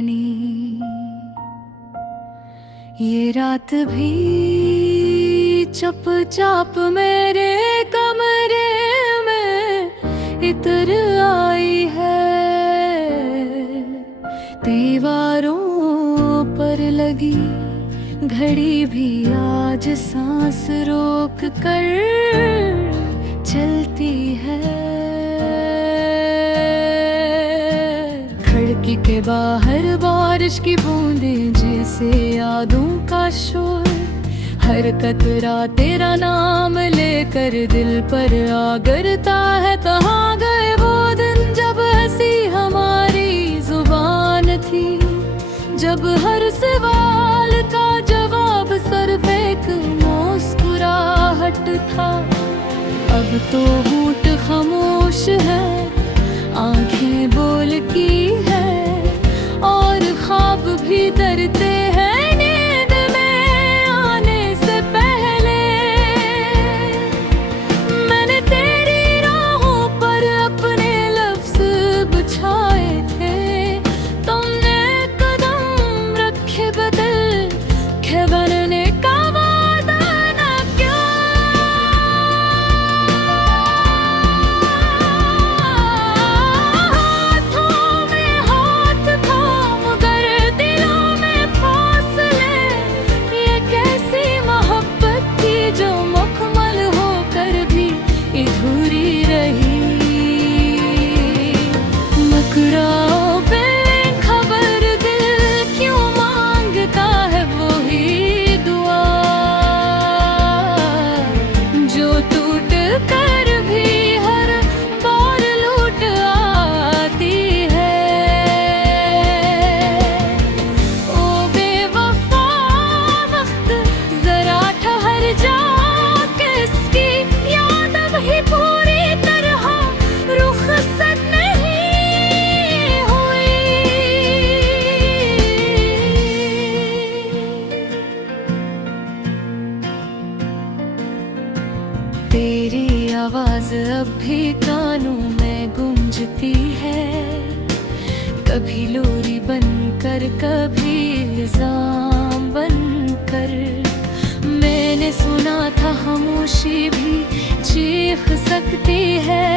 कहानी। ये रात भी चुपचाप मेरे कमरे में इतर आई है। दीवारों पर लगी घड़ी भी आज सांस रोक कर चलती है। खिड़की के बाहर बारिश की बूंदें जैसे यादों का शोर। हर कतरा तेरा नाम लेकर दिल पर आ गिरता है। कहाँ गए वो दिन जब हंसी हमारी जुबान थी, जब हर सवाल का जवाब सिर्फ एक मुस्कुराहट था। अब तो होंठ खामोश है, आंखें बोल की है और ख्वाब भी डरते हैं नींद में आने से पहले। मैंने तेरी राहों पर अपने लफ्ज़ बिछाए थे, तुमने कदम रखे बदल के बनने का वादा न किया। हाथों में हाथ थाम कर दिलों में फासले। ये कैसी मोहब्बत थी जो मुकम्मल होकर भी अधूरी रही। मुकराओ बेखबर दिल क्यों मांगता है वही दुआ, जो टूट कर भी हर बार लौट आती है। ओ बेवफा वक्त जरा ठहर जा, किसकी याद अब ही पूरी तरह रुखसत नहीं हुई। तेरी आवाज अब भी कानों में गूंजती है, कभी लोरी बनकर कभी इल्जाम बनकर। मैंने सुना था खामोशी भी चीख सकती है,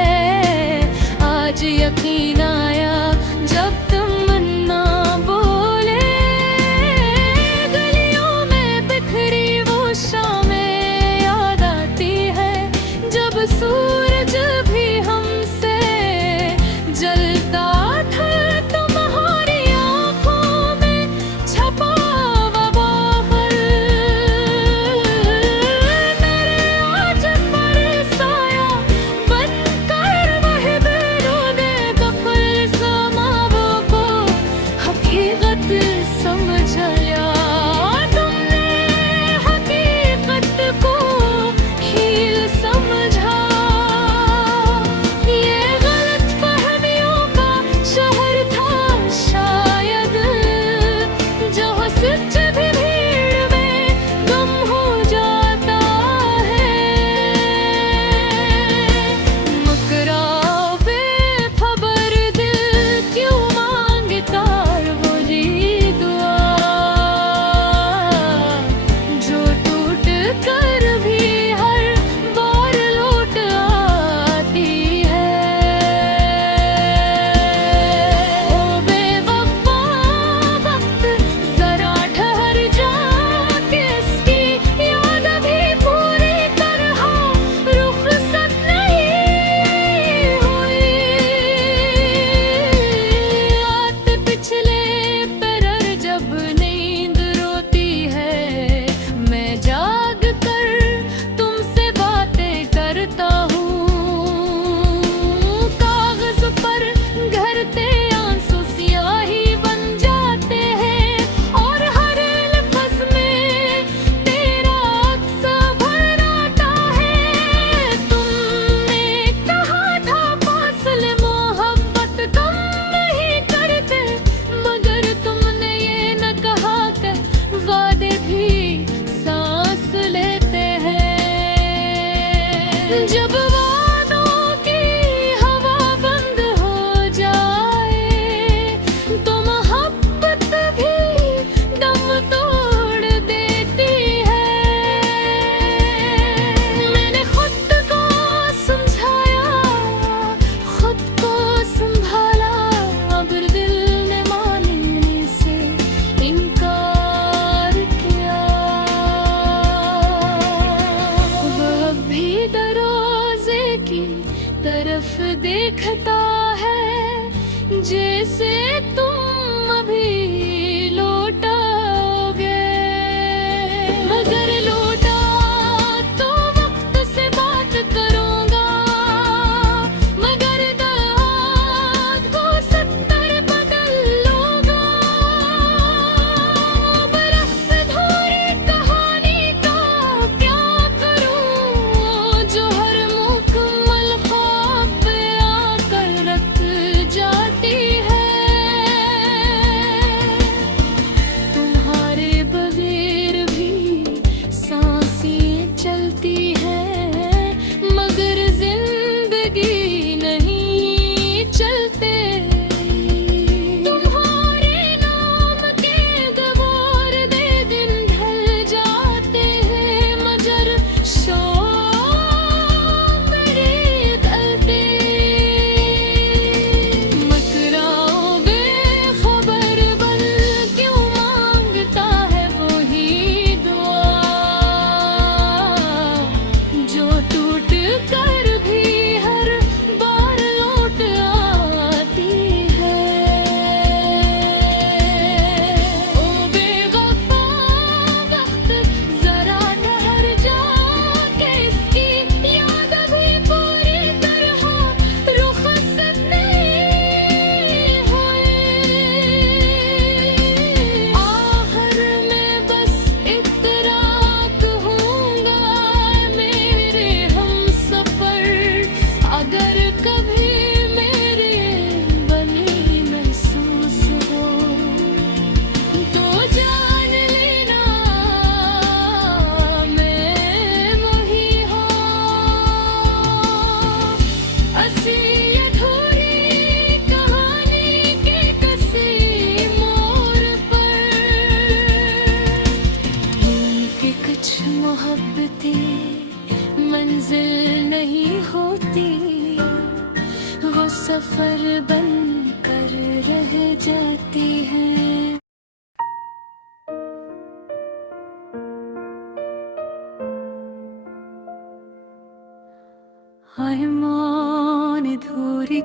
आज यकीन आया जब तुम ना बोले। गलियों में बिखरी वो शामें याद आती है, जब सूरज भी हमसे जलता था। तुम्हारी आँखों में छपा हुआ बाहर मेरे आज पर साया बनकर वही दिलों दे गफल सा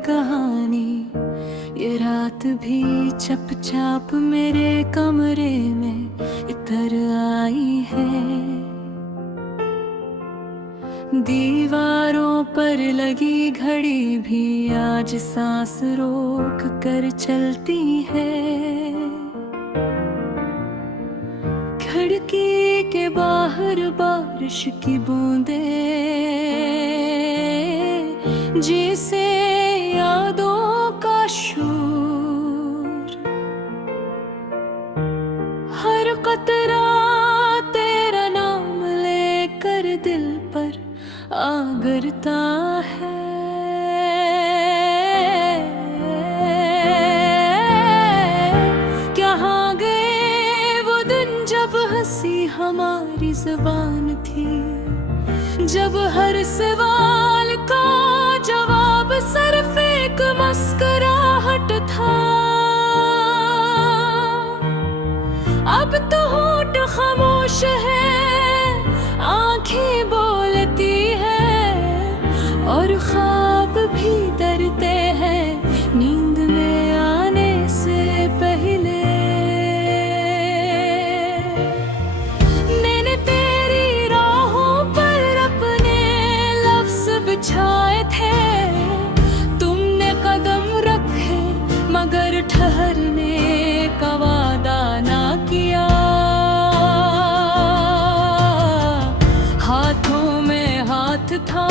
कहानी। ये रात भी चुपचाप मेरे कमरे में इतर आई है। दीवारों पर लगी घड़ी भी आज सांस रोक कर चलती है। खिड़की के बाहर बारिश की बूंदें जिसे यादों का शोर। हर कतरा तेरा नाम लेकर दिल पर आगरता है। कहाँ गए वो दिन जब हंसी हमारी ज़बान थी, जब हर सवाल का जवाब सिर्फ एक मुस्कुराहट था। अब तो होठ खामोश है, आंखें बोलती है और ख्वाब भी डरते हैं नींद में आने से पहले। मैंने तेरी राहों पर अपने लफ्ज़ बिछाए थे, तुमने कदम रखे मगर ठहरने का वादा ना किया। हाथों में हाथ था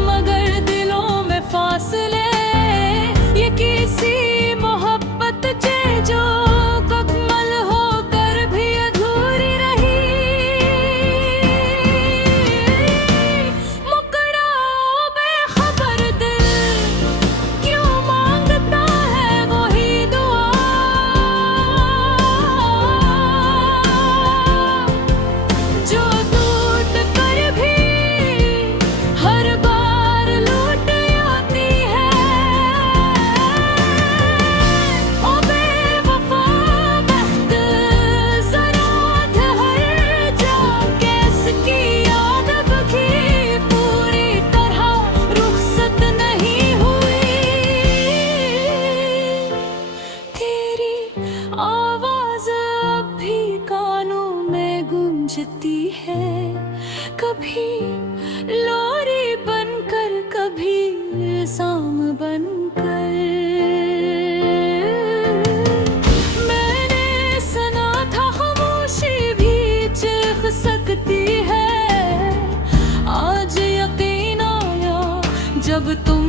मगर दिलों में फासले। ये किसी मोहब्बत से जो कमल होकर भी अधूरी रही। मुकड़ा बेखबर दिल क्यों मांगता है वही दुआ। जो टूट कर भी हर बार लौट आती है। ओ बेवफा बख्त ज़रा ठहर जा, किसकी याद अब की पूरी तरह रुखसत नहीं हुई। तेरी आवाज़ अब भी कानों में गूंजती है, कभी लोरी बनकर कभी इल्ज़ाम बनकर। मैंने सुना था खामोशी भी चीख सकती है, आज यकीन आया जब तुम